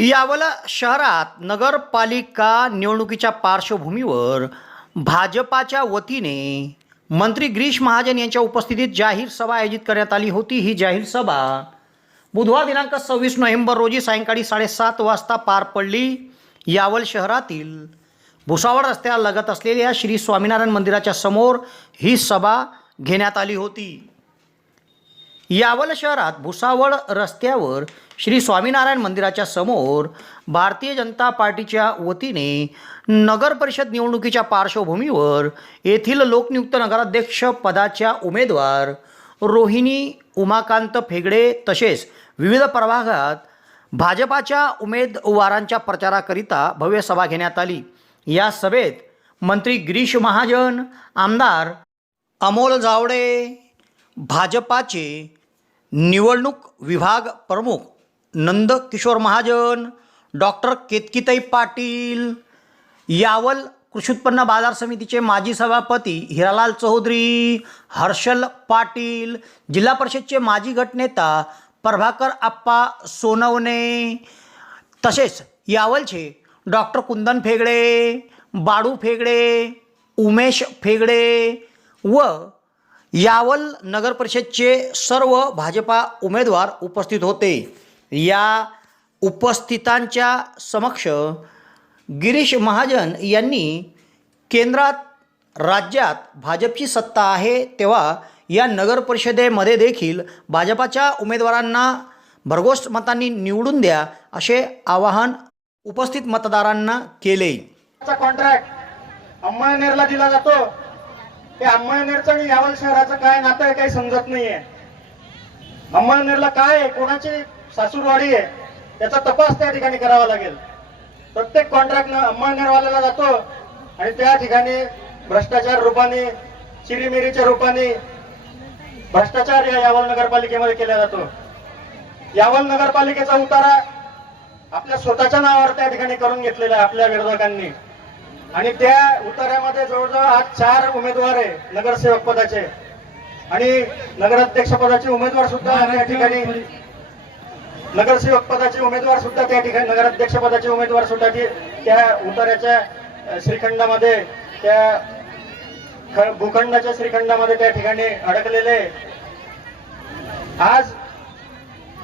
यावल शहरात नगरपालिका निवडणुकीच्या पार्श्वभूमीवर भाजपाच्या वतीने मंत्री गिरीश महाजन यांच्या उपस्थितीत जाहीर सभा आयोजित करण्यात आली होती. ही जाहीर सभा बुधवार दिनांक सव्वीस नोव्हेंबर रोजी सायंकाळी साडेसात वाजता पार पडली. यावल शहरातील भुसावळ लगत असलेल्या श्री स्वामीनारायण मंदिराच्या समोर ही सभा घेण्यात आली होती. यावल शहरात भुसावळ रस्त्यावर श्री स्वामीनारायण मंदिराच्या समोर भारतीय जनता पार्टीच्या वतीने नगर परिषद निवडणुकीच्या पार्श्वभूमीवर येथील लोकनियुक्त नगराध्यक्ष पदाच्या उमेदवार रोहिणी उमाकांत फेगडे तसेच विविध प्रभागात भाजपाच्या उमेदवारांच्या प्रचाराकरिता भव्य सभा घेण्यात आली. या सभेत मंत्री गिरीश महाजन आमदार अमोल जावडे भाजपाचे निवडणूक विभाग प्रमुख नंद किशोर महाजन डॉक्टर केतकीताई पाटील यावल कृषी उत्पन्न बाजार समितीचे माजी सभापती हिरालाल चौधरी हर्षल पाटील जिल्हा परिषदचे माजी गटनेता प्रभाकर आप्पा सोनवणे तसेच यावलचे डॉक्टर कुंदन फेगडे बाडू फेगडे उमेश फेगडे व यावल नगर परिषदचे सर्व भाजपा उमेदवार उपस्थित होते. या उपस्थितांच्या समक्ष गिरीश महाजन यांनी केंद्रात राज्यात भाजपची सत्ता आहे तेव्हा या नगर परिषदेमध्ये देखील भाजपाच्या उमेदवारांना भरघोस मतांनी निवडून द्या असे आवाहन उपस्थित मतदारांना केले. कॉन्ट्रॅक्ट अंमळनेरला दिला जातो. ते अंमळनेरचं आणि यावल शहराचं काय नातं आहे काही समजत नाहीये. अंमळनेरला काय आहे? कोणाची सासूरवाडी आहे? त्याचा तपास त्या ठिकाणी करावा लागेल. प्रत्येक कॉन्ट्रॅक्ट अंमळनेरवाल्याला जातो आणि त्या ठिकाणी भ्रष्टाचार रूपाने चिरीमिरीच्या रूपाने भ्रष्टाचार या यावल नगरपालिकेमध्ये केला जातो. यावल नगरपालिकेचा उतारा आपल्या स्वतःच्या नावावर त्या ठिकाणी करून घेतलेला आहे आपल्या विरोधकांनी. आणि त्या उतार्यामध्ये जवळजवळ आज चार उमेदवार आहे नगरसेवक पदाचे. आणि नगराध्यक्ष पदाचे उमेदवार सुद्धा या ठिकाणी नगरसेवक पदाचे उमेदवार सुद्धा त्या ठिकाणी नगराध्यक्ष पदाचे उमेदवार सुद्धा त्या उतार्याच्या श्रीखंडामध्ये त्या भूखंडाच्या श्रीखंडामध्ये त्या ठिकाणी अडकलेले आज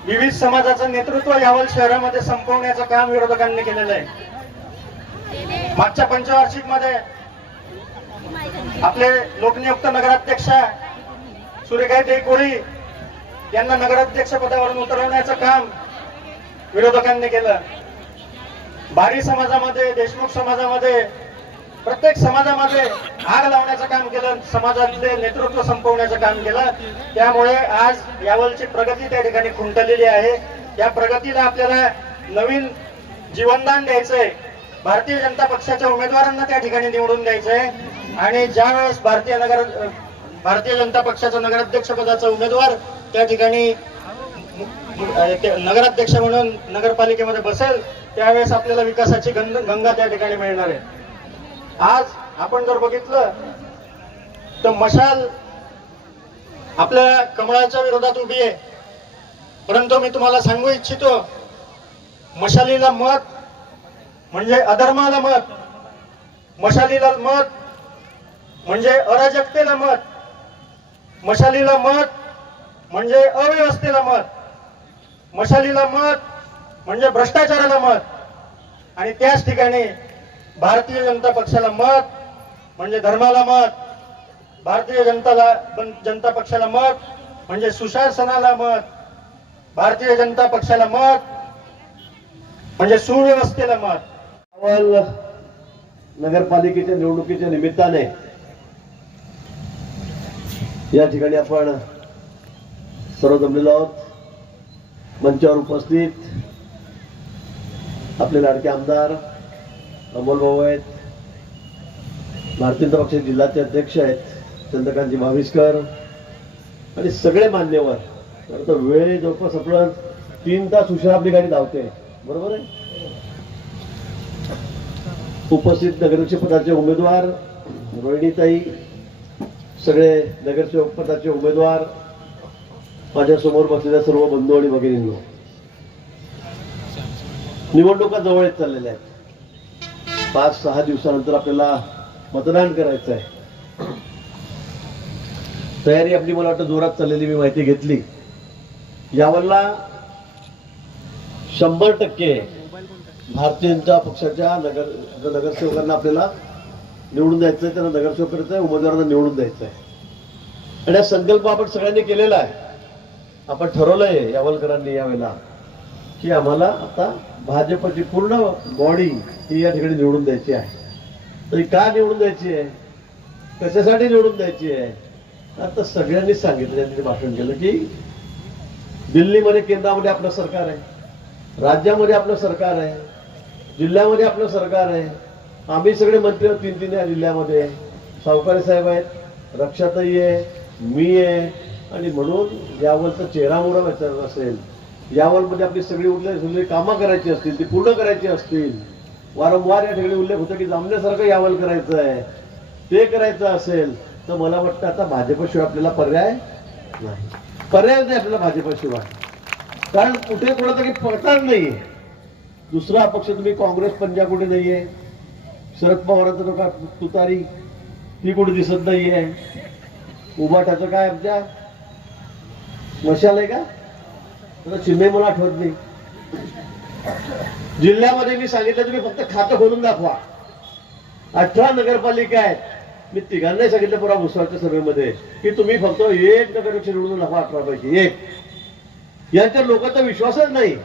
विविध समाजाचं नेतृत्व यावल शहरामध्ये संपवण्याचं काम विरोधकांनी केलेलं आहे. मागच्या पंचवार्षिकमध्ये आपले लोकनियुक्त नगराध्यक्ष सूर्यकांत कोळी यांना नगराध्यक्ष पदावरून उतरवण्याचं काम विरोधकांनी केलं. भारी समाजामध्ये देशमुख समाजामध्ये प्रत्येक समाजामध्ये आग लावण्याचं काम केलं समाजातले नेतृत्व संपवण्याचं काम केलं. त्यामुळे आज यावलची प्रगती त्या ठिकाणी खुंटलेली आहे. या प्रगतीला आपल्याला नवीन जीवनदान द्यायचंय. भारतीय जनता पक्षाच्या उमेदवारांना त्या ठिकाणी निवडून द्यायचंय. आणि ज्या वेळेस भारतीय नगर भारतीय जनता पक्षाचा नगराध्यक्ष पदाचा उमेदवार त्या ठिकाणी ते नगराध्यक्ष म्हणून नगरपालिकेमध्ये बसेल त्यावेळेस आपल्याला विकासाची गंग गंगा त्या ठिकाणी मिळणार आहे. आज आपण जर बघितलं तर मशाल आपल्या कमळाच्या विरोधात उभी आहे. परंतु मी तुम्हाला सांगू इच्छितो मशालीला मत म्हणजे अधर्माला मत मशालीला मत म्हणजे अराजकतेला मत मशालीला मत म्हणजे अव्यवस्थेला मत मशालीला मत म्हणजे भ्रष्टाचाराला मत. आणि त्याच ठिकाणी भारतीय जनता पक्षाला मत म्हणजे धर्माला मत भारतीय जनताला जनता पक्षाला मत म्हणजे सुशासनाला मत भारतीय जनता पक्षाला मत म्हणजे सुव्यवस्थेला मत. नगरपालिकेच्या निवडणुकीच्या निमित्ताने या ठिकाणी आपण सर्व जमलेलो आहोत. मंचावर उपस्थित आपले लाडके आमदार अमोल भाऊ आहेत. भारतीय जनता पक्षाचे जिल्ह्याचे अध्यक्ष आहेत चंद्रकांतजी भाविस्कर आणि सगळे मान्यवर. तर वेळ जवळपास आपण तीन तास उशिरा आपली गाडी धावते. बरोबर आहे? उपस्थित नगराध्यक्ष पदाचे उमेदवार रोहिणीताई सगळे नगरसेवक पदाचे उमेदवार माझ्यासमोर बसलेल्या सर्व बंधू आणि भगिनींनो. निवडणुका जवळ येत चाललेल्या आहेत. पाच सहा दिवसानंतर आपल्याला मतदान करायचं आहे. तयारी आपली मला वाटतं जोरात चाललेली मी माहिती घेतली. यावरला शंभर टक्के भारतीय जनता पक्षाच्या नगर नगरसेवकांना आपल्याला निवडून द्यायचं आहे त्यांना नगरसेवक करायचं आहे उमेदवारांना निवडून द्यायचं आहे आणि हा संकल्प आपण सगळ्यांनी केलेला आहे. आपण ठरवलंय यावलकरांनी यावेळेला की आम्हाला आता भाजपची पूर्ण बॉडी ही या ठिकाणी निवडून द्यायची आहे. तरी का निवडून द्यायची आहे? कशासाठी निवडून द्यायची आहे? आता सगळ्यांनी सांगितलं त्यांनी भाषण केलं की दिल्लीमध्ये केंद्रामध्ये आपलं सरकार आहे राज्यामध्ये आपलं सरकार आहे जिल्ह्यामध्ये आपलं सरकार आहे. आम्ही सगळे मंत्री आहोत तीन तीन या जिल्ह्यामध्ये. सावकारी साहेब आहेत रक्षाताई आहे मी आहे. आणि म्हणून यावरचा चेहरा मोहरा विचारत असेल यावरमध्ये आपली सगळी उरले सगळी कामं करायची असतील ती पूर्ण करायची असतील. वारंवार या ठिकाणी उल्लेख होतो की जामण्यासारखं यावल करायचं आहे. ते करायचं असेल तर मला वाटतं आता भाजपशिवाय आपल्याला पर्याय नाही. पर्याय नाही आपल्याला भाजपशिवाय. कारण कुठे कोणाचा काही पडताळ नाहीये. दुसरा पक्ष तुम्ही काँग्रेस पंजाब कुठे नाही आहे शरद पवारांचं तो का तुतारी ती कुठे दिसत नाही आहे उभाटाचं काय आमच्या? मशाल आहे का? आता चिन्ह मला आठवत नाही. जिल्ह्यामध्ये मी सांगितलं तुम्ही फक्त खातं खोलून दाखवा. अठरा नगरपालिका आहेत. मी तिघांनाही सांगितलं पुरा भुसावळच्या सभेमध्ये की तुम्ही फक्त एक नगरपक्ष निवडून दाखवा अठरा पैकी एक. यांच्या लोकांचा विश्वासच नाही.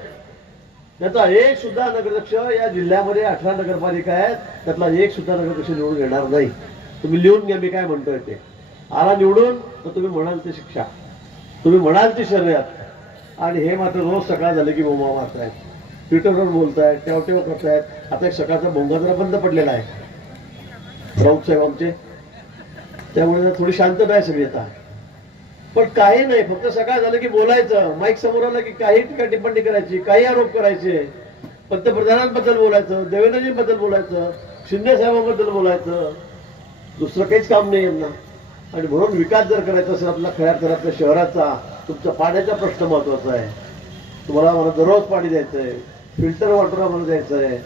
त्याचा एक सुद्धा नगराध्यक्ष या जिल्ह्यामध्ये अठरा नगरपालिका आहेत त्यातला एक सुद्धा नगराध्यक्ष निवडून येणार नाही. तुम्ही लिहून घ्या मी काय म्हणतोय ते. आला निवडून तर तुम्ही म्हणाल ते शिक्षा. तुम्ही म्हणाल ती शर्यत. आणि हे मात्र रोज सकाळ झाले की बोमा मारतायत. ट्विटरवर बोलतायत टेवटेव करतायत. आता एक सकाळचा बोंगा जरा बंद पडलेला आहे. राऊत साहेब आमचे. त्यामुळे थोडी शांतता आहे सगळी आता. पण काही नाही फक्त सकाळ झालं की बोलायचं. माईक समोर आलं की काही टीका टिप्पणी करायची काही आरोप करायचे. पंतप्रधानांबद्दल बोलायचं देवेंद्रजींबद्दल बोलायचं शिंदे साहेबांबद्दल बोलायचं. दुसरं काहीच काम नाही यांना. आणि म्हणून विकास जर करायचा असेल आपला खऱ्या आपल्या शहराचा तुमच्या पाण्याचा प्रश्न महत्त्वाचा आहे. तुम्हाला मला दररोज पाणी द्यायचं आहे फिल्टर वॉटर आम्हाला द्यायचं आहे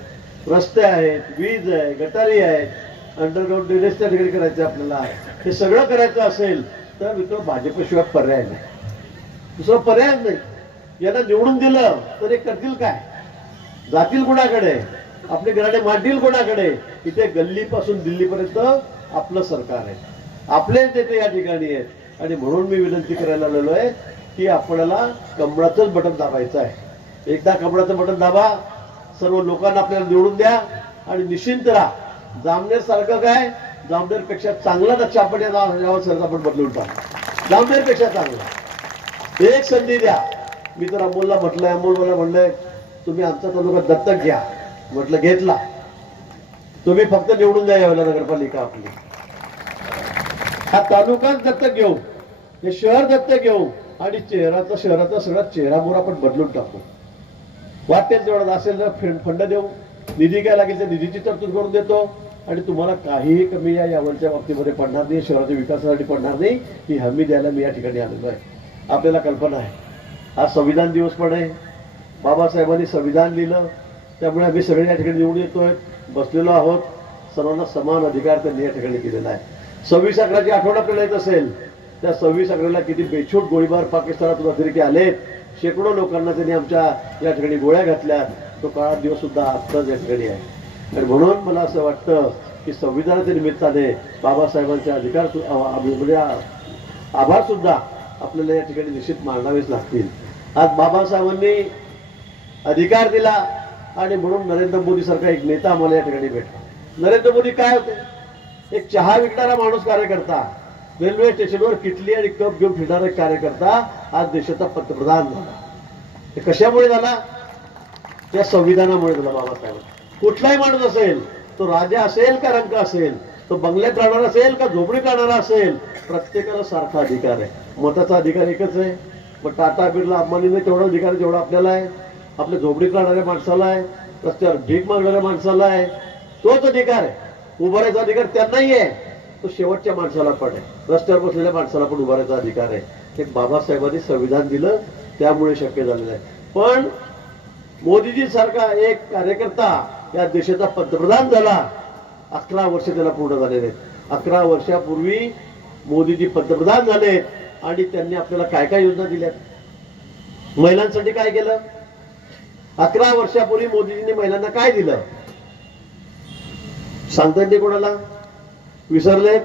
रस्ते आहेत वीज आहे गटारी आहेत अंडरग्राऊंड ड्रेनेजच्या ठिकाणी करायचं आपल्याला. हे सगळं करायचं असेल तर मित्र भाजपशिवाय पर्याय नाही. दुसरा पर्याय नाही. यांना निवडून दिलं तर हे करतील काय? जातील कोणाकडे? आपले घराडे मांडतील कोणाकडे? इथे गल्लीपासून दिल्लीपर्यंत आपलं सरकार आहे. आपलेच नेते या ठिकाणी आहेत. आणि म्हणून मी विनंती करायला आलेलो आहे की आपल्याला कमळाचंच बटन दाबायचं आहे. एकदा कमळाचं बटन दाबा सर्व लोकांना आपल्याला निवडून द्या आणि निश्चिंत राहा. जामनेर सारखं काय? जामनेरपेक्षा चांगला नक्षा आपण यावर सरकार आपण बदलून टाकू. जामनेरपेक्षा चांगला. एक संधी द्या. मी तर अमोलला म्हटलंय अमोल मला म्हणलंय तुम्ही आमचा तालुका दत्तक घ्या. म्हटलं घेतला. तुम्ही फक्त निवडून द्या यावेळेला नगरपालिका आपली. हा तालुकाच दत्तक घेऊ. हे शहर दत्तक घेऊ. आणि चेहराचा शहराचा सगळा चेहरा मोर आपण बदलून टाकू. वाटेल तेवढं असेल तर फंड फंड देऊ. निधी काय लागेल त्या निधीची तरतूद करून देतो. आणि तुम्हाला काहीही कमी या यावरच्या बाबतीमध्ये पडणार नाही शहराच्या विकासासाठी पडणार नाही. ही हमी द्यायला मी या ठिकाणी आलेलो आहे. आपल्याला कल्पना आहे. आज संविधान दिवस पण आहे. बाबासाहेबांनी संविधान लिहिलं. त्यामुळे आम्ही सगळे या ठिकाणी निवडून येतोय. बसलेलो आहोत. सर्वांना समान अधिकार त्यांनी या ठिकाणी दिलेला आहे. सव्वीस अकराची आठवण आपल्याला येत असेल त्या सव्वीस अकराला किती बेछूट गोळीबार पाकिस्तानातून अतिरेकी आलेत. शेकडो लोकांना त्यांनी आमच्या या ठिकाणी गोळ्या घातल्या. तो काळात दिवस सुद्धा आत्ताच या ठिकाणी आहे. तर म्हणून मला असं वाटतं की संविधानाच्या निमित्ताने बाबासाहेबांचे अधिकार म्हणजे आभारसुद्धा आभार सुद्धा आपल्याला या ठिकाणी निश्चित मानावेच लागतील. आज बाबासाहेबांनी अधिकार दिला आणि म्हणून नरेंद्र मोदी सारखा एक नेता आम्हाला या ठिकाणी भेटला. नरेंद्र मोदी काय होते? एक चहा विकणारा माणूस कार्यकर्ता रेल्वे स्टेशनवर किटली आणि कप घेऊन फिरणारा कार्यकर्ता आज देशाचा पंतप्रधान झाला. ते कशामुळे झाला? त्या संविधानामुळे झाला बाबासाहेब कुठलाही माणूस असेल तो राजा असेल का रंग असेल तो बंगल्यात राहणारा असेल का झोपडीत राहणारा असेल प्रत्येकाला सारखा अधिकार आहे. मताचा अधिकार एकच आहे. पण टाटा बिर्ला अंबानीने तेवढा अधिकार जेवढा आपल्याला आहे. आपल्या झोपडीत राहणाऱ्या माणसाला आहे. रस्त्यावर भीक मागणाऱ्या माणसाला आहे. तोच अधिकार आहे. उभारायचा अधिकार त्यांनाही आहे. तो शेवटच्या माणसाला पण आहे. रस्त्यावर बसलेल्या माणसाला पण उभारायचा अधिकार आहे. हे बाबासाहेबांनी संविधान दिलं. त्यामुळे शक्य झालेलं आहे. पण मोदीजी सारखा एक कार्यकर्ता या देशाचा पंतप्रधान झाला. अकरा वर्ष त्याला पूर्ण झालेले आहेत. अकरा वर्षापूर्वी मोदीजी पंतप्रधान झाले आणि त्यांनी आपल्याला काय काय योजना दिल्यात महिलांसाठी काय केलं? अकरा वर्षापूर्वी मोदीजींनी महिलांना काय दिलं? सांगतात ते कोणाला? विसरलेत.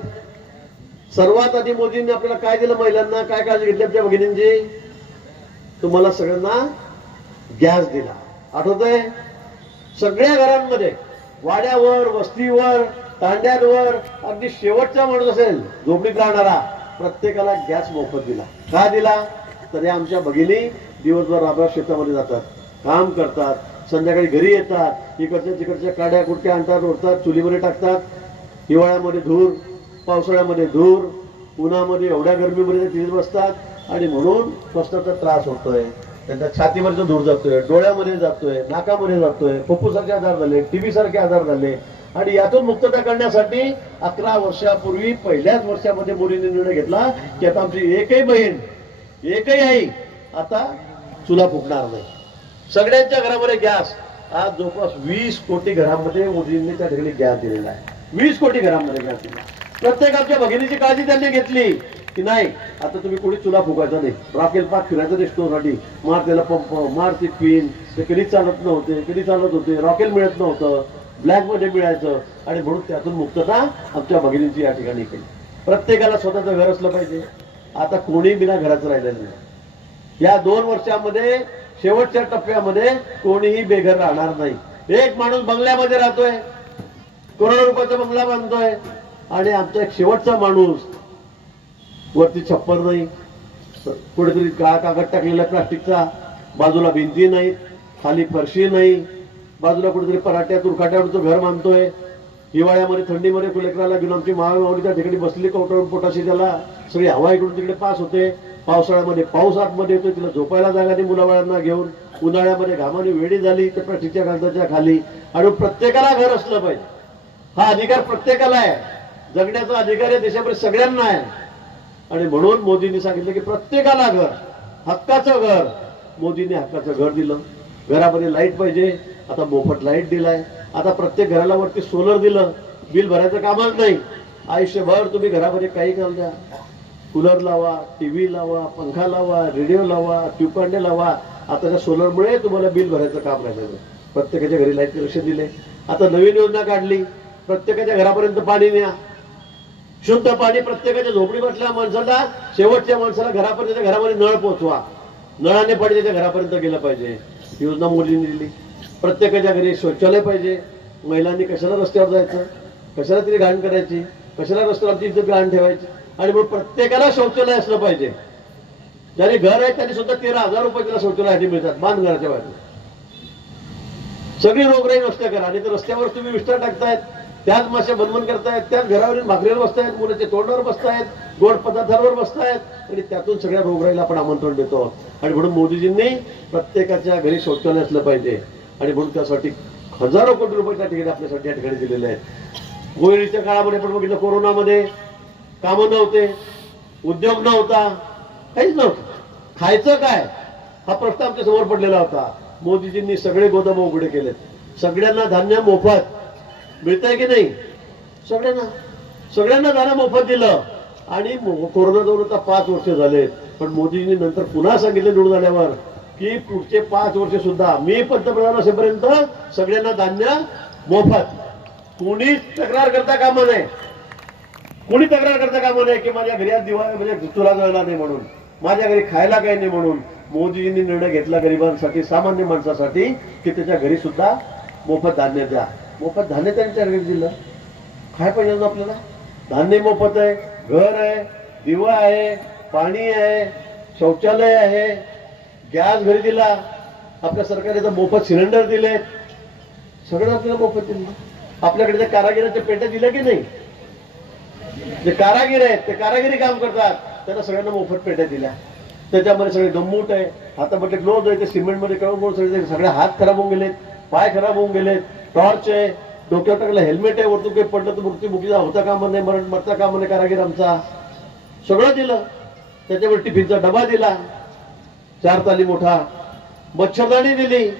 सर्वात आधी मोदींनी आपल्याला काय दिलं महिलांना? काय काळजी घेतली आमच्या भगिनींची? तुम्हाला सगळ्यांना गॅस दिला. आठवतंय? सगळ्या घरांमध्ये वाड्यावर वस्तीवर तांड्यांवर अगदी शेवटचा माणूस असेल झोपडीत राहणारा प्रत्येकाला गॅस मोफत दिला. का दिला? तर या आमच्या भगिनी दिवसभर राबरा शेतामध्ये जातात काम करतात संध्याकाळी घरी येतात इकडच्या तिकडच्या काड्या कुडक्या आणतात ओढतात चुलीमध्ये टाकतात हिवाळ्यामध्ये धूर पावसाळ्यामध्ये धूर उन्हामध्ये एवढ्या गरमीमध्ये ते तिथे बसतात आणि म्हणून श्वसनाचा त्रास होतोय. त्यांच्या छातीवरचा धूर जातोय डोळ्यामध्ये जातोय नाकामध्ये जातोय फुफ्फुसाचे आजार झाले टीबी सारखे आजार झाले. आणि यातून मुक्तता करण्यासाठी अकरा वर्षापूर्वी पहिल्याच वर्षामध्ये मुलीने निर्णय घेतला की आता आमची एकही बहीण एकही आई आता चुला फुटणार नाही. सगळ्यांच्या घरामध्ये गॅस. आज जवळपास वीस कोटी घरामध्ये मोदींनी त्या ठिकाणी गॅस दिलेला आहे. वीस कोटी घरामध्ये गॅस दिला प्रत्येक आमच्या भगिनीची काळजी त्यांनी घेतली. की नाही आता तुम्ही कोणी चुला फुगायचा नाही. राफेल पाक फिरायचं नाही स्टोरसाठी. मार त्याला पंप मार ते पिन ते कधी चालत नव्हते कधी चालत होते. रॉकेल मिळत नव्हतं. ब्लॅकमध्ये मिळायचं. आणि म्हणून त्यातून मुक्तता आमच्या भगिनींची या ठिकाणी केली. प्रत्येकाला स्वतःचं घर असलं पाहिजे. आता कोणी बिना घराचं राहिलेलं नाही. या दोन वर्षामध्ये शेवटच्या टप्प्यामध्ये कोणीही बेघर राहणार नाही. एक माणूस बंगल्यामध्ये राहतोय. करोडो रुपयाचा बंगला बांधतोय. आणि आमचा एक शेवटचा माणूस वरती छप्पर नाही. कुठेतरी काळा कागद टाकलेला प्लास्टिकचा. बाजूला भिंती नाही. खाली फरशी नाही. बाजूला कुठेतरी पराठ्या तुरखाट्यावरचं घर मानतोय हिवाळ्यामध्ये थंडीमध्ये कुलेकराला घेऊन आमची मावी त्या ठिकाणी बसली कवटाळून पोटाशी त्याला. सगळी हवा इकडून तिकडे पास होते. पावसाळ्यामध्ये पाऊस आतमध्ये येतो तिला झोपायला जागा नाही मुलाबाळांना घेऊन. उन्हाळ्यामध्ये घामाने वेडी झाली. तर प्लास्टिकच्या कागदाच्या खाली. आणि प्रत्येकाला घर असलं पाहिजे. हा अधिकार प्रत्येकाला आहे. जगण्याचा अधिकार या देशामध्ये सगळ्यांना आहे. आणि म्हणून मोदींनी सांगितलं की प्रत्येकाला घर हक्काचं घर. मोदींनी हक्काचं घर दिलं. घरामध्ये लाइट पाहिजे. आता मोफत लाइट दिलाय. आता प्रत्येक घराला वरती सोलर दिलं. बिल भरायचं कामच नाही. आयुष्यभर तुम्ही घरामध्ये काही काम द्या. कूलर लावा टीव्ही लावा पंखा लावा रेडिओ लावा ट्यूबकांडे लावा. आता त्या सोलरमुळे तुम्हाला बिल भरायचं काम राहिलेलं प्रत्येकाच्या घरी लाइट कनेक्शन दिले आता नवीन योजना काढली. प्रत्येकाच्या घरापर्यंत पाणी न्या. शुद्ध पाणी प्रत्येकाच्या झोपडी बसल्या माणसाला शेवटच्या माणसाला घरापर्यंत त्याच्या घरामध्ये नळ पोहोचवा. नळाने पाणी त्याच्या घरापर्यंत गेलं पाहिजे. योजना मोदींनी दिली. प्रत्येकाच्या घरी शौचालय पाहिजे. महिलांनी कशाला रस्त्यावर जायचं? कशाला तरी घाण करायची? कशाला रस्त्यावर आमची इज्जत घाण ठेवायची? आणि मग प्रत्येकाला शौचालय असलं पाहिजे. ज्याने घर आहे त्यांनी सुद्धा तेरा हजार रुपये त्याला शौचालयासाठी मिळतात बांध घराच्या बाहेर सगळी रोगराई नष्ट करा आणि तर रस्त्यावर तुम्ही विस्तार टाकतायत. त्याच माश्या बनवण करतायत त्याच घरावरील भाकरीवर बसतायत मुलाच्या तोंडावर बसतायत गोड पदार्थांवर बसतायत आणि त्यातून सगळ्या रोगराईला आपण आमंत्रण देतो. आणि म्हणून मोदीजींनी प्रत्येकाच्या घरी शौचालय असलं पाहिजे. आणि म्हणून त्यासाठी हजारो कोटी रुपये त्या ठिकाणी आपल्यासाठी या ठिकाणी दिलेले आहेत. कोविडच्या काळामध्ये आपण बघितलं कोरोनामध्ये कामं नव्हते उद्योग नव्हता काहीच नव्हतं. खायचं काय? हा प्रश्न आमच्यासमोर पडलेला होता. मोदीजींनी सगळे गोदाम उघडे केलेत. सगळ्यांना धान्य मोफत. मिळतंय की नाही? सगळ्यांना. सगळ्यांना धान्य मोफत दिलं. आणि कोरोना जाऊन आता पाच वर्ष झाले पण मोदीजींनी नंतर पुन्हा सांगितलं निवडून आल्यावर की पुढचे पाच वर्ष सुद्धा मी पंतप्रधान असेपर्यंत सगळ्यांना धान्य मोफत. कोणी तक्रार करता कामा नये कोणी तक्रार करता कामा नये की माझ्या घरी आज दिवाळी म्हणजे तुला जळला नाही म्हणून. माझ्या घरी खायला काही नाही म्हणून. मोदीजींनी निर्णय घेतला गरिबांसाठी सामान्य माणसासाठी की त्याच्या घरी सुद्धा मोफत धान्य द्या. मोफत धान्य त्यांच्या घरी दिलं. काय पाहिजे होतं आपल्याला? धान्य मोफत आहे घर आहे दिवा आहे पाणी आहे शौचालय आहे गॅस घरी दिला. आपल्या सरकारने तर मोफत सिलेंडर दिले. सगळं आपल्याला मोफत दिलं. आपल्याकडे त्या कारागिराच्या पेट्या दिल्या की नाही? जे कारागीर आहेत ते कारागिरी काम करतात. त्यांना सगळ्यांना मोफत पेट्या दिल्या. त्याच्यामध्ये सगळे गमूट आहे. हातामध्ये ग्लोव्ह आहे ते सिमेंटमध्ये कळवून सगळे सगळे हात खराब होऊन गेलेत. पाय खराब होऊन गेलेत टॉर्च आहे डोक्यावर टाकलं हेल्मेट आहे वरतून काही पडलं तर मृत्यू मुकीचा होता कामा नाही मरण मरता कामा नाही कारागीर आमचा? सगळं दिलं. त्याच्यावर टिफिनचा डबा दिला. चार ताली मोठा मच्छरदाणी दिली.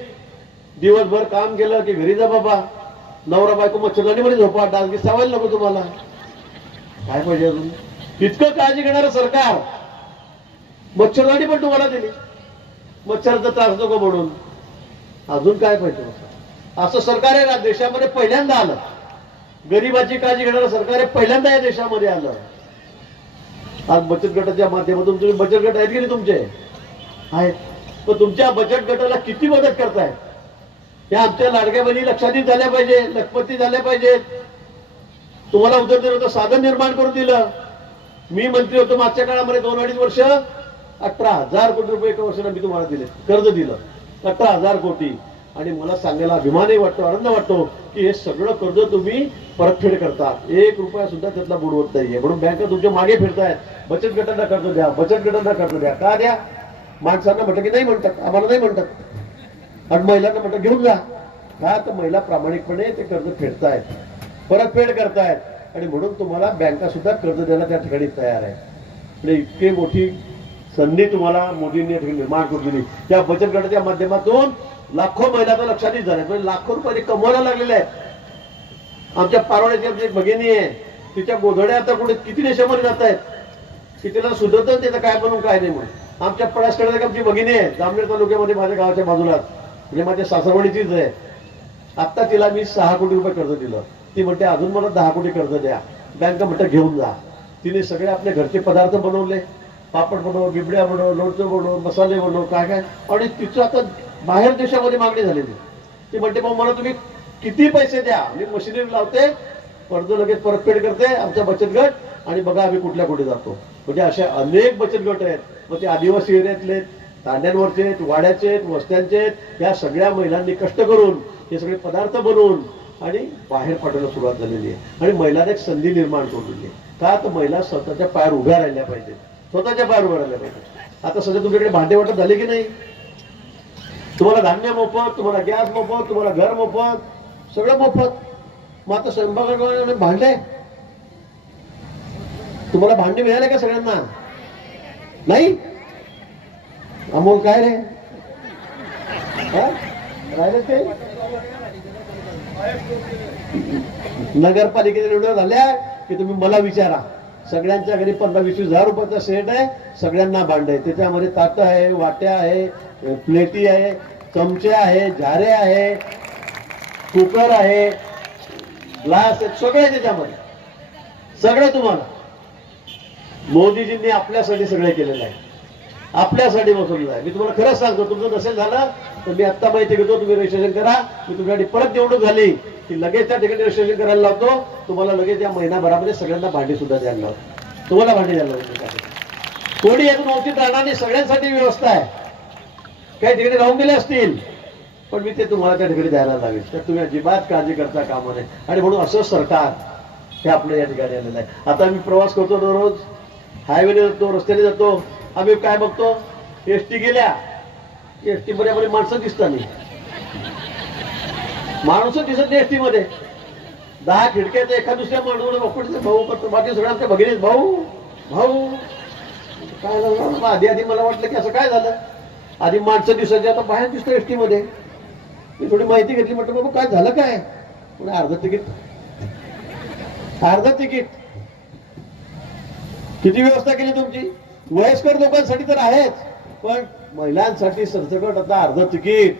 दिवसभर काम केलं की घरी जा बाबा. नवरा बायको मच्छरदाणीमध्ये झोपा. डालगी सावायला नको तुम्हाला. काय पाहिजे अजून? इतकं काळजी घेणारं सरकार. मच्छरदाणी पण तुम्हाला दिली. मच्छराचा त्रास नको म्हणून. अजून काय पाहिजे होतं? असं सरकार आहे ना देशामध्ये पहिल्यांदा आलं. गरिबाची काळजी घेणारं सरकार हे पहिल्यांदा या देशामध्ये आलं. आज बचत गटाच्या माध्यमातून तुम्ही बचत गट आहेत की नाही तुमचे? आहेत. पण तुमच्या बचत गटाला किती मदत करताय या आमच्या लाडक्या बहिणी लक्षातीत झाल्या पाहिजे लखपती झाल्या पाहिजेत. तुम्हाला उदरनिर्वाहाचं साधन निर्माण करून दिलं. मी मंत्री होतो मागच्या काळामध्ये दोन अडीच वर्ष. अठरा हजार कोटी रुपये एका वर्षाला मी तुम्हाला दिले कर्ज दिलं. अठरा हजार कोटी. आणि मला सांगायला अभिमानही वाटतो आनंद वाटतो की हे सगळं कर्ज तुम्ही परतफेड करता. एक रुपया सुद्धा त्यातला बुडवत नाहीये. म्हणून बँका तुमच्या मागे फिरतायत. बचत गटांना कर्ज द्या बचत गटांना कर्ज द्या. का द्या? माणसांना म्हटलं की नाही म्हणतात आम्हाला नाही म्हणतात. आणि महिलांना म्हटलं घेऊन जा. का? तर महिला प्रामाणिकपणे ते कर्ज फेडतायत. परतफेड करतायत. आणि म्हणून तुम्हाला बँका सुद्धा कर्ज द्यायला त्या ठिकाणी तयार आहे. म्हणजे इतकी मोठी संधी तुम्हाला मोदींनी निर्माण करून दिली. त्या बचत गटाच्या माध्यमातून लाखो महिलांना लक्षातही झाल्या म्हणजे लाखो रुपये कमवायला लागलेले आहेत. आमच्या पारवाड्याची आमची एक भगिनी आहे तिच्या गोधड्या आता कुठे किती देशामध्ये जात आहेत? की तिला सुधरतं त्याचं काय बनवून काय नाही म्हणून आमच्या पळासकडे आमची भगिनी आहे जामनेर तालुक्यामध्ये माझ्या गावाच्या बाजूला. म्हणजे माझ्या सासरवाडीचीच आहे. आता तिला मी सहा कोटी रुपये कर्ज दिलं. ती म्हणते अजून मला दहा कोटी कर्ज द्या. बँक म्हणतं घेऊन जा. तिने सगळे आपले घरचे पदार्थ बनवले. पापड बनव बिबड्या बनव लोणचं बनव मसाले बनव काय काय. आणि तिचं आता बाहेर देशामध्ये मागणी झालेली ती म्हणते मग मला तुम्ही किती पैसे द्या? मी मशिनरी लावते कर्ज लगेच परतफेड करते आमचा बचत गट आणि बघा आम्ही कुठल्या कुठे जातो. म्हणजे अशा अनेक बचत गट आहेत. मग ते आदिवासी एरियातले आहेत, तांड्यांवरचे आहेत वाड्याचे आहेत वस्त्यांचे आहेत. या सगळ्या महिलांनी कष्ट करून हे सगळे पदार्थ बनवून आणि बाहेर पाठवायला सुरुवात झालेली आहे. आणि महिलांना एक संधी निर्माण करून दिली आहे. का? तर महिला स्वतःच्या पायावर उभ्या राहिल्या पाहिजेत. स्वतःच्या पायावर उभ्या राहिल्या आता सध्या तुमच्याकडे भांडे वाटप झाले की नाही? तुम्हाला धान्य मोफत तुम्हाला गॅस मोफत तुम्हाला घर मोफत सगळं मोफत. मग आता स्वयंपाक भांडे? तुम्हाला भांडे मिळाले का सगळ्यांना? नाही? अमोल काय रे? राहिले ते? नगरपालिकेच्या निवडणुका झाल्या की तुम्ही मला विचारा. सगळ्यांच्या घरी पंधरा वीस हजार रुपयाचा सेट आहे. सगळ्यांना भांड आहे. त्याच्यामध्ये ताटं आहे वाट्या आहे प्लेटी आहे चमचे आहे झारे आहे कुकर आहे ग्लास आहे सगळे त्याच्यामध्ये. सगळं तुम्हाला. मोदीजींनी आपल्यासाठी सगळे केलेलं आहे. आपल्यासाठी बसवलेलं आहे मी तुम्हाला खरंच सांगतो तुमचं नसेल झालं तर मी आत्ता माहिती घेतो तुम्ही रजिस्ट्रेशन करा. मी तुमच्यासाठी परत निवडणूक झाली की लगेच त्या ठिकाणी रजिस्ट्रेशन करायला लावतो. तुम्हाला लगेच या महिनाभरामध्ये सगळ्यांना भांडी सुद्धा द्यायला लावतो. तुम्हाला भांडी द्यायला लावतो कोणी यातून वंचित राहणार नाही सगळ्यांसाठी व्यवस्था आहे. काही ठिकाणी राहून गेले असतील पण मी ते तुम्हाला त्या ठिकाणी द्यायला लागेल तर तुम्ही अजिबात काळजी करता कामा नये. आणि म्हणून असं सरकार हे आपलं या ठिकाणी आलेलं आहे. आता मी प्रवास करतो दररोज. हायवेने जातो रस्त्याने जातो. आम्ही काय बघतो? एस टी गेल्या एस टी मध्ये माणसं दिसत नाही. माणूस दिसत नाही एस टी मध्ये. दहा खिडक्यात एका दुसऱ्या माणूस भाऊ करतो बाकी सगळं आमच्या भगिनी भाऊ भाऊ काय झालं? आधी आधी मला वाटलं की असं काय झालं? आधी माणसं दिसायची आता बाहेर दिसतं एस टी मध्ये. मी थोडी माहिती घेतली म्हटलं बाबा काय झालं काय? पुन्हा अर्ध तिकीट. अर्ध तिकीट. किती व्यवस्था केली तुमची? वयस्कर लोकांसाठी तर आहेच पण महिलांसाठी सरसकट आता अर्ध तिकीट.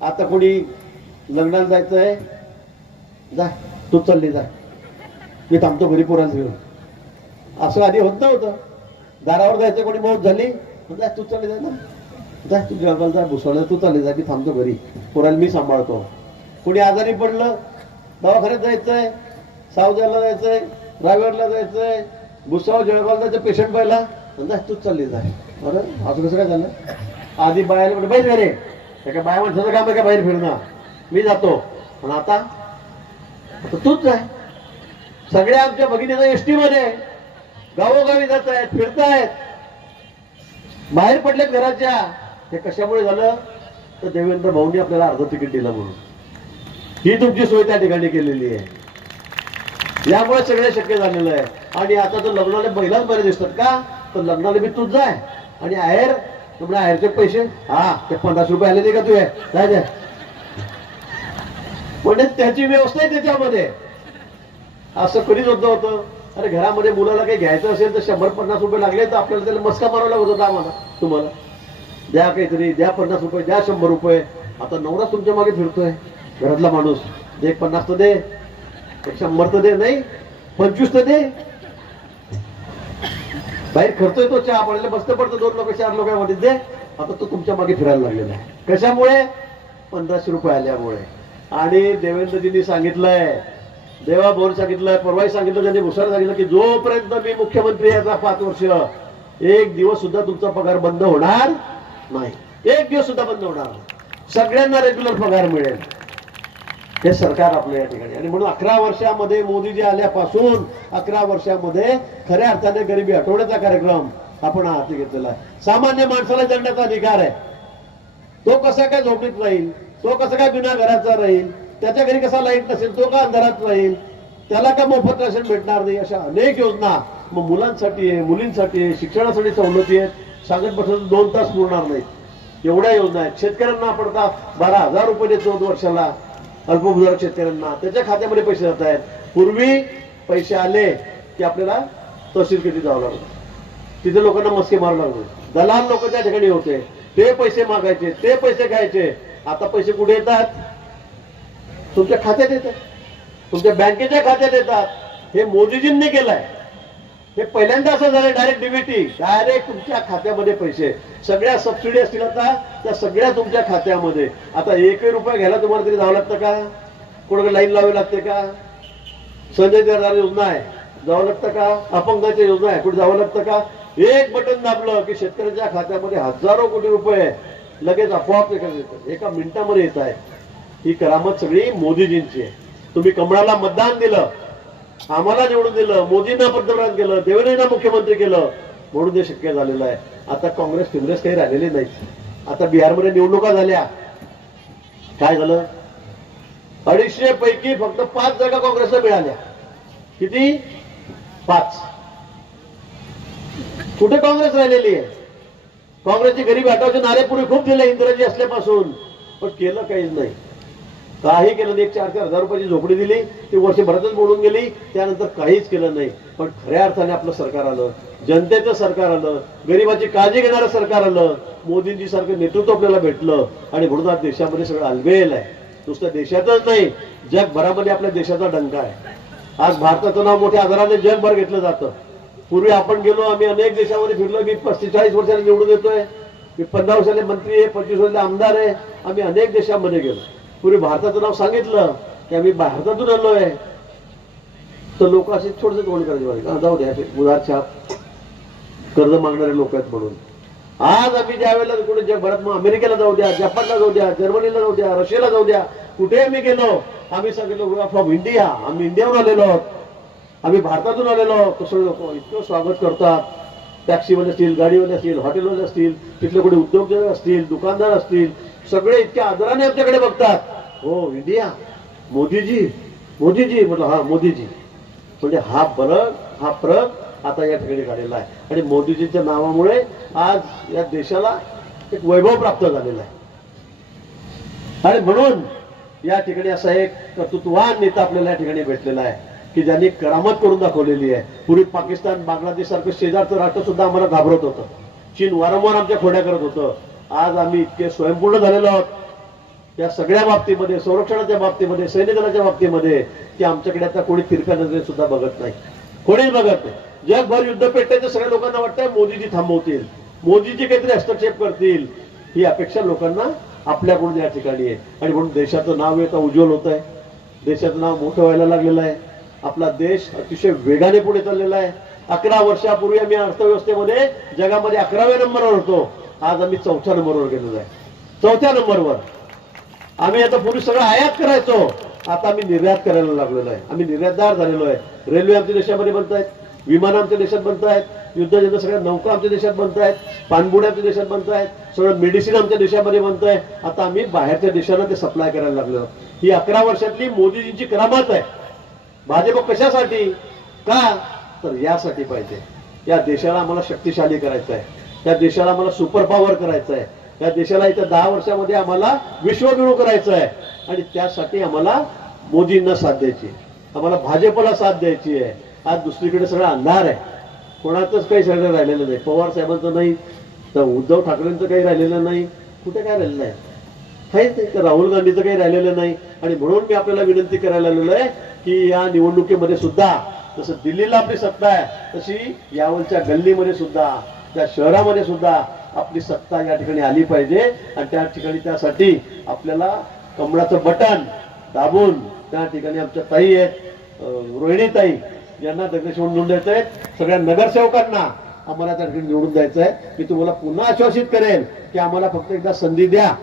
आता कोणी लग्नाला जायचंय? जा तू चालली जा. मी थांबतो घरी पोरांना घेऊन. असं आधी होत नव्हतं. दारावर जायचं कोणी मौत झाली? जा तू चालली जा ना जा तू जळगावला जा भुसवळला तू चालली जा मी थांबतो घरी. पोराला मी सांभाळतो. कोणी आजारी पडलं? दवाखान्यात जायचंय? सावजाला जायचंय? रायगडला जायचंय? भुसावळ जळगावला जायचं पेशंट पहिला? जा तूच चालली आहे बरं असं कसं काय झालं आधी बाहेर म्हणजे बाहेर रे. एका बाया माणसाचं काम आहे का बाहेर फिरणं? मी जातो. पण आता आता तूच जाय सगळ्या आमच्या भगिनीचा एसटी मध्ये गावोगावी जात आहेत फिरतायत बाहेर पडलेत घराच्या. हे कशामुळे झालं? तर देवेंद्र भाऊंनी आपल्याला अर्ध तिकीट दिलं म्हणून. ही तुमची सोय त्या ठिकाणी केलेली आहे. यामुळे सगळं शक्य झालेलं आहे. आणि आता तर लग्नाला महिलाच बरे दिसतात का? तर लग्नाला मी तूच जाय. आणि आहेर तुम्हाला आहेरचे पैसे? हा ते पन्नास रुपये आले ते का तुझे? जाय जाय. म्हणजे त्याची व्यवस्था आहे त्याच्यामध्ये. असं कधीच होतं होतं अरे घरामध्ये मुलाला काही घ्यायचं असेल तर शंभर पन्नास रुपये लागले तर आपल्याला त्याला मस्का मारावा लागत होता आम्हाला तुम्हाला. द्या काहीतरी द्या पन्नास रुपये द्या शंभर रुपये. आता नवराच तुमच्या मागे फिरतोय घरातला माणूस. दे एक पन्नास तर दे एक शंभर तर दे नाही पंचवीस तर दे. बाहेर खर्चोय तो चहा पडले बसतं पडतो. दोन लोक चार लोकांमध्ये दे. आता तो तुमच्या मागे फिरायला लागलेला आहे. कशामुळे? पंधराशे रुपये आल्यामुळे. आणि देवेंद्रजींनी सांगितलंय देवा बोर सांगितलंय परवाही सांगितलं त्यांनी भुसार सांगितलं की जोपर्यंत मी मुख्यमंत्री आहे पाच वर्ष एक दिवस सुद्धा तुमचा पगार बंद होणार नाही. एक दिवस सुद्धा बंद होणार सगळ्यांना रेग्युलर पगार मिळेल. हे सरकार आपलं या ठिकाणी. आणि म्हणून अकरा वर्षामध्ये मोदीजी आल्यापासून अकरा वर्षामध्ये खऱ्या अर्थाने गरिबी हटवण्याचा कार्यक्रम आपण हाती घेतलेला आहे. सामान्य माणसाला जगण्याचा अधिकार आहे. तो कसा काय झोपडीत राहील? तो कसा काय बिना घराचा राहील? त्याच्या घरी कसा लाइट नसेल? तो का अंधारात राहील? त्याला का मोफत राशन भेटणार नाही? अशा अनेक योजना मग मुलांसाठी आहे मुलींसाठी आहे शिक्षणासाठी सवलती आहेत. सांगत बसून दोन तास पुरणार नाहीत. एवढ्या योजना आहेत. शेतकऱ्यांना आपण आता बारा हजार रुपये देतो वर्षाला. अल्पभूधारक शेतकऱ्यांना. त्याच्या खात्यामध्ये पैसे जात आहेत. पूर्वी पैसे आले की आपल्याला तहसील किती जावं लागतं तिथे लोकांना मस्के मारू लागले. दलाल लोक त्या ठिकाणी होते. ते पैसे मागायचे ते पैसे घ्यायचे. आता पैसे कुठे येतात? तुमच्या खात्यात येतात. तुमच्या बँकेच्या खात्यात येतात. हे मोदीजींनी केलंय. हे पहिल्यांदा असं झालं डायरेक्ट डीबीटी डायरेक्ट तुमच्या खात्यामध्ये पैसे. सगळ्या सबसिडी असतील आता त्या सगळ्या तुमच्या खात्यामध्ये. आता एकही रुपया घ्यायला तुम्हाला तरी जावं लागतं का? कोणाकडे लाईन लावावी लागते का? संजय देणार योजना आहे. जावं लागतं का? अपंगाची योजना आहे. कुठे जावं लागतं का? एक बटन दाबलं की शेतकऱ्याच्या खात्यामध्ये हजारो कोटी रुपये लगेच आपोआप एका मिनिटामध्ये येत आहे. ही करामत सगळी मोदीजींची आहे. तुम्ही कमळाला मतदान दिलं आम्हाला निवडून दिलं मोदींना पंतप्रधान केलं देवेंद्रना मुख्यमंत्री केलं म्हणून ते शक्य झालेलं आहे. आता काँग्रेस तिंग्रेस काही राहिलेली नाही आता बिहारमध्ये निवडणुका झाल्या. काय झालं? अडीचशे पैकी फक्त पाच जागा काँग्रेसला मिळाल्या. किती? पाच. कुठे काँग्रेस राहिलेली आहे? काँग्रेसची गरीब हटावचे नारे पूर्वी खूप दिले इंदिराजी असल्यापासून. पण केलं काहीच नाही. काही केलं नाही एक चार हजार रुपयाची झोपडी दिली. ती वर्षभरातच बोलून गेली. त्यानंतर काहीच केलं नाही. पण खऱ्या अर्थाने आपलं सरकार आलं. जनतेचं सरकार आलं. गरिबाची काळजी घेणारं सरकार आलं. मोदींची सारखं नेतृत्व आपल्याला भेटलं. आणि म्हणून आज देशामध्ये सगळं अलबेल आहे. नुसतं देशातच नाही. जगभरामध्ये आपल्या देशाचा डंका आहे. आज भारताचं नाव मोठ्या आधाराने जगभर घेतलं जातं. पूर्वी आपण गेलो आम्ही अनेक देशामध्ये फिरलो. मी पस्तीस चाळीस वर्षाने निवडून येतोय. मी पंधरा वर्षाने मंत्री आहे पंचवीस वर्षाले आमदार आहे. आम्ही अनेक देशांमध्ये गेलो. पूर्वी भारताचं नाव सांगितलं की आम्ही भारतातून आलोय. तर लोक असे थोडसे तोंड करायचे जाऊ द्या ते छाप कर्ज मागणारे लोक आहेत म्हणून. आज आम्ही ज्या वेळेला कुठे जगभरात मग अमेरिकेला जाऊ द्या जपानला जाऊ द्या जर्मनीला जाऊ द्या रशियाला जाऊ द्या कुठे आम्ही गेलो? आम्ही सांगितलं फ्रॉम इंडिया आम्ही इंडियाहून आलेलो आहोत. आम्ही भारतातून आलेलो आहोत. तसं लोक इतकं स्वागत करतात. टॅक्सीमध्ये असतील गाडीमध्ये असतील हॉटेलमध्ये असतील तिथले कुठे उद्योगजक असतील दुकानदार असतील सगळे इतक्या आदराने आमच्याकडे बघतात. हो इंडिया. मोदीजी मोदीजी म्हटलं हा मोदीजी. म्हणजे हा फरक हा फरक आता या ठिकाणी काढलेला आहे. आणि मोदीजींच्या नावामुळे आज या देशाला एक वैभव प्राप्त झालेला आहे. आणि म्हणून या ठिकाणी असा एक कर्तृत्ववान नेता आपल्याला या ठिकाणी भेटलेला आहे की ज्यांनी करामत करून दाखवलेली आहे. पूर्वी पाकिस्तान बांगलादेश सारखं शेजारचं राष्ट्र सुद्धा आम्हाला घाबरत होतं. चीन वारंवार आमच्या खोड्या करत होतं. आज आम्ही इतके स्वयंपूर्ण झालेलो आहोत. या सगळ्या बाबतीमध्ये संरक्षणाच्या बाबतीमध्ये सैन्य दलाच्या बाबतीमध्ये की आमच्याकडे आता कोणी तिरक्या नजरे सुद्धा बघत नाही. कोणीच बघत नाही. जगभर युद्ध पेटण्याचं सगळ्या लोकांना वाटतंय मोदीजी थांबवतील. मोदीजी काहीतरी हस्तक्षेप करतील. ही अपेक्षा लोकांना आपल्याकडून या ठिकाणी आहे. आणि म्हणून देशाचं नाव आता उज्ज्वल होत आहे. देशाचं नाव मोठं व्हायला लागलेलं आहे. आपला देश अतिशय वेगाने पुढे चाललेला आहे. अकरा वर्षापूर्वी आम्ही अर्थव्यवस्थेमध्ये जगामध्ये अकराव्या नंबरवर होतो. आज आम्ही चौथ्या नंबरवर गेलेलो आहे. चौथ्या नंबरवर. आम्ही आता पूर्वी सगळं आयात करायचो. आता आम्ही निर्यात करायला लागलेलो आहे. आम्ही निर्यातदार झालेलो आहे. रेल्वे आमच्या देशामध्ये बनत आहेत विमान आमच्या देशात बनत आहेत युद्धजन्य सगळ्या नौका आमच्या देशात बनत आहेत पाणबुड्या आमच्या देशात बनत आहेत सगळं मेडिसिन आमच्या देशामध्ये बनत आहे. आता आम्ही बाहेरच्या देशांना ते सप्लाय करायला लागलो. ही अकरा वर्षातली मोदीजींची करामत आहे. भाजप कशासाठी? का? तर यासाठी पाहिजे. या देशाला आम्हाला शक्तिशाली करायचं आहे. त्या देशाला आम्हाला सुपर पॉवर करायचं आहे. या देशाला येत्या दहा वर्षामध्ये आम्हाला विश्वगुरु करायचं आहे. आणि त्यासाठी आम्हाला मोदींना साथ द्यायची आहे. आम्हाला भाजपला साथ द्यायची आहे. आज दुसरीकडे सगळं अंधार आहे. कोणाचंच काही सगळं राहिलेलं नाही. पवार साहेबांचं नाही तर उद्धव ठाकरेंचं काही राहिलेलं नाही. कुठे काय राहिलेलं आहे काहीच नाही राहुल गांधीचं काही राहिलेलं नाही. आणि म्हणून मी आपल्याला विनंती करायला आलेलो आहे की या निवडणुकीमध्ये सुद्धा जसं दिल्लीला आपली सत्ता आहे तशी यावलच्या गल्लीमध्ये सुद्धा त्या शहरामध्ये सुद्धा आपली सत्ता या ठिकाणी आली पाहिजे आणि त्या ठिकाणी त्यासाठी आपल्याला कमळाचं बटन दाबून त्या ठिकाणी आमच्या ताई आहेत रोहिणी ताई यांना दगडेश निवडून द्यायचं आहे. सगळ्या नगरसेवकांना आम्हाला त्या ठिकाणी निवडून द्यायचं आहे. मी तुम्हाला पुन्हा आश्वासित करेन की आम्हाला फक्त एकदा संधी द्या.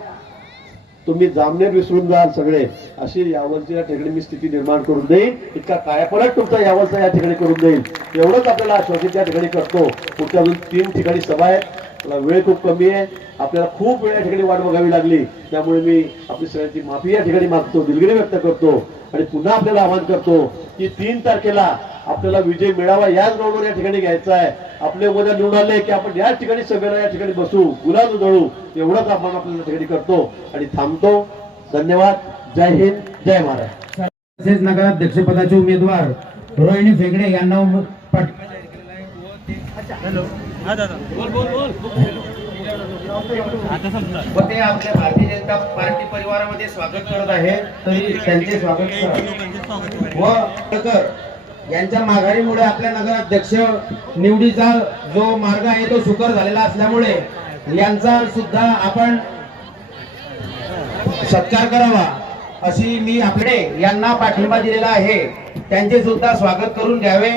तुम्ही जामनेर विसरून जाल सगळे. अशी यावलची या ठिकाणी मी स्थिती निर्माण करून देईन. इतका कायापलट तुमचा यावलचा या ठिकाणी करून देईल एवढंच आपल्याला आश्वासित या ठिकाणी करतो. पुढच्या अजून तीन ठिकाणी सभा आहेत. वेळ खूप कमी आहे. आपल्याला खूप वेळ या ठिकाणी वाट बघावी लागली. त्यामुळे मी आपली सगळ्यांची माफी या ठिकाणी मागतो दिलगिरी व्यक्त करतो आणि पुन्हा आपल्याला आवाहन करतो की तीन तारखेला आपल्याला विजय मिळावा याच ग्राउंडवर या ठिकाणी घ्यायचा आहे. आपले उद्या निवडून आले की आपण याच ठिकाणी सभेला या ठिकाणी बसू गुलाब उधळू एवढंच आपण आपल्याला या ठिकाणी करतो. आणि थांबतो. धन्यवाद. जय हिंद. जय महाराष्ट्र. तसेच नगराध्यक्षपदाचे उमेदवार रोहिणी फेगडे यांना व ते आपल्या भारतीय जनता पार्टी परिवारामध्ये स्वागत करत आहे. तरी त्यांचे स्वागत करा. व आंबेडकर यांच्या माघारीमुळे आपल्या नगराध्यक्ष निवडीचा जो मार्ग आहे तो सुकर झालेला असल्यामुळे यांचा सुद्धा आपण सत्कार करावा अशी मी आपले यांना पाठिंबा दिलेला आहे. त्यांचे सुद्धा स्वागत करून घ्यावे.